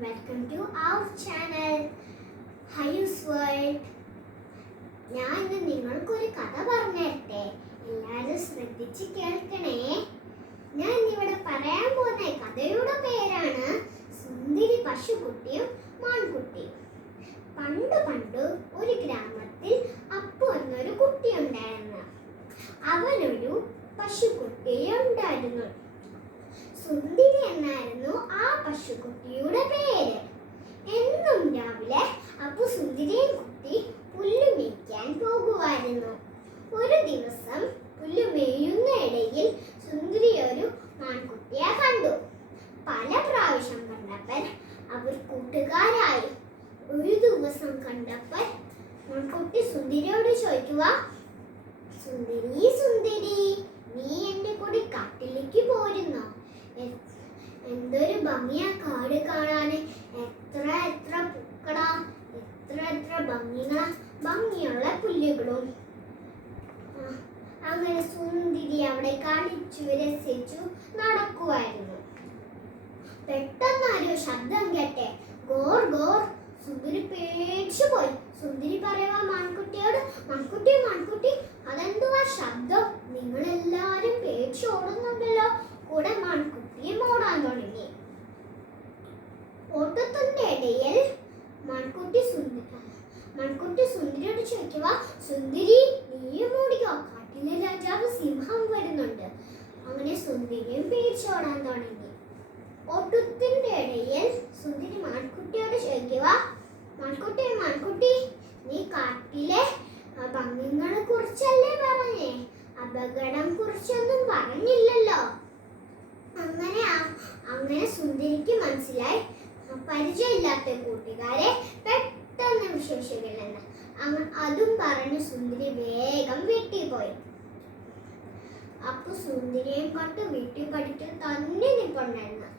Welcome to our channel Hayu's World. ഞാൻ ഇന്ന് നിങ്ങൾക്കൊരു കഥ പറഞ്ഞുതരട്ടെ. എല്ലാവരും ശ്രദ്ധിച്ച് കേൾക്കണേ. ഞാൻ ഇന്നിവിടെ പറയാൻ പോകുന്ന കഥയുടെ പേരാണ് സുന്ദരി പശുക്കുട്ടിയും മാൻകുട്ടിയും. പണ്ട് പണ്ട് ഒരു ഗ്രാമത്തിൽ അപ്പു എന്നൊരു കുട്ടി ഉണ്ടായിരുന്നു. അവനൊരു പശുക്കുട്ടിയെ ഉണ്ടായിരുന്നു. സുന്ദരി എന്നായിരുന്നു ആ പശുക്കുട്ടിയുടെ പേര്. എന്നും രാവിലെ അപ്പു സുന്ദരിയും കുട്ടി പുല്ലു മേയ്ക്കാൻ പോകുമായിരുന്നു. ഒരു ദിവസം പുല്ലു മേയുന്ന ഇടയിൽ സുന്ദരി ഒരു മാൻകുട്ടിയെ കണ്ടു. പല പ്രാവശ്യം കണ്ടപ്പോൾ അവർ കൂട്ടുകാരായി. ഒരു ദിവസം കണ്ടപ്പോൾ മാൻകുട്ടി സുന്ദരിയോട് ചോദിക്കുക, സുന്ദരി സുന്ദരി, നീ എൻ്റെ കൂടെ കാട്ടിലേക്ക് പോരുന്നോ? എന്തൊരു ഭംഗിയാ കാട് കാണാന്. എത്ര എത്ര പൂക്കളാ, എത്ര ഭംഗിയുള്ള പുല്ലുകളും. അങ്ങനെ സുന്ദരി അവിടെ കളിച്ചു രസിച്ചു നടക്കുമായിരുന്നു. പെട്ടെന്ന് ഒരു ശബ്ദം കേട്ടെ, ഗോർ ഗോർ. സുന്ദരി പേടിച്ചു പോയി. സുന്ദരി പറയുക മാൻകുട്ടിയോട്, മാൻകുട്ടി മാൻകുട്ടി, അതെന്തുവാ ശബ്ദം? നിങ്ങളെല്ലാരും പേടിച്ചു ഓടുന്നുണ്ടല്ലോ. കൂടെ മാൻകുട്ടിയും ഓടാൻ തുടങ്ങി. ഓട്ടത്തിന്റെ ഇടയിൽ മാൻകുട്ടി സുന്ദരിയോട് ചോദിക്കുക, സുന്ദരി നീയും ഓടിക്കോ, കാട്ടിലെ രാജാവ് സിംഹം വരുന്നുണ്ട്. അങ്ങനെ സുന്ദരിയും പേടിച്ചോടാൻ തുടങ്ങി. ഓട്ടത്തിന്റെ ഇടയിൽ സുന്ദരി മാൻകുട്ടിയോട് ചോദിക്കുക, മാൻകുട്ടി മാൻകുട്ടി, നീ കാട്ടിലെ ഭംഗികളെ കുറിച്ചല്ലേ പറഞ്ഞേ, അപകടം കുറിച്ചൊന്നും പറഞ്ഞില്ലല്ലോ. അങ്ങനെ സുന്ദരിക്ക് മനസ്സിലായി പരിചയമില്ലാത്ത കൂട്ടുകാരെ പെട്ടെന്ന് വിശ്വസിക്കില്ലെന്ന്. അതും പറഞ്ഞ് സുന്ദരി വേഗം വീട്ടിൽ പോയി. അപ്പൊ സുന്ദരിയെയും കൊണ്ട് വീട്ടിൽ പഠിക്കാൻ തന്നെ നിൽപ്പുണ്ടായിരുന്നു.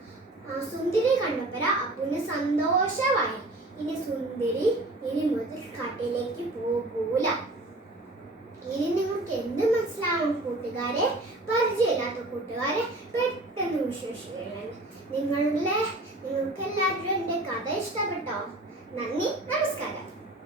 സുന്ദരി കണ്ടപ്പോ അപ്പുവിന് സന്തോഷമായി. ഇനി സുന്ദരി ഇനി മുതൽ കാട്ടിലേക്ക് പോകൂല. ഇനി നിങ്ങൾക്ക് എന്ത് മനസ്സിലാവും കൂട്ടുകാരെ? പരിചയമില്ലാത്ത കൂട്ടുകാരെ പെട്ടെന്ന് വിശ്വസിക്കുകയാണ്. നിങ്ങൾക്ക് എല്ലാവരും എൻ്റെ കഥ ഇഷ്ടപ്പെട്ടോ? നന്ദി, നമസ്കാരം.